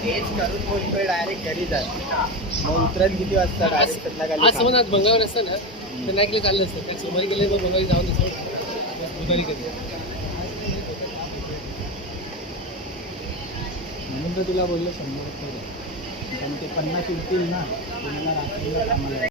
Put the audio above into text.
तेच करून बोलतोय डायरेक्ट घरी जात मग उतरत किती वाजता डायरेक्ट आज समज आज बंगावर असतं ना तर नाही केलं चाललं असतं कारण सोमवारी गेले मग बंगावी जाऊन असं बुधवारी कधी म्हणून तर तुला बोललो 100 कारण ते 50 उरतील ना तुम्हाला रात्रीला कामाला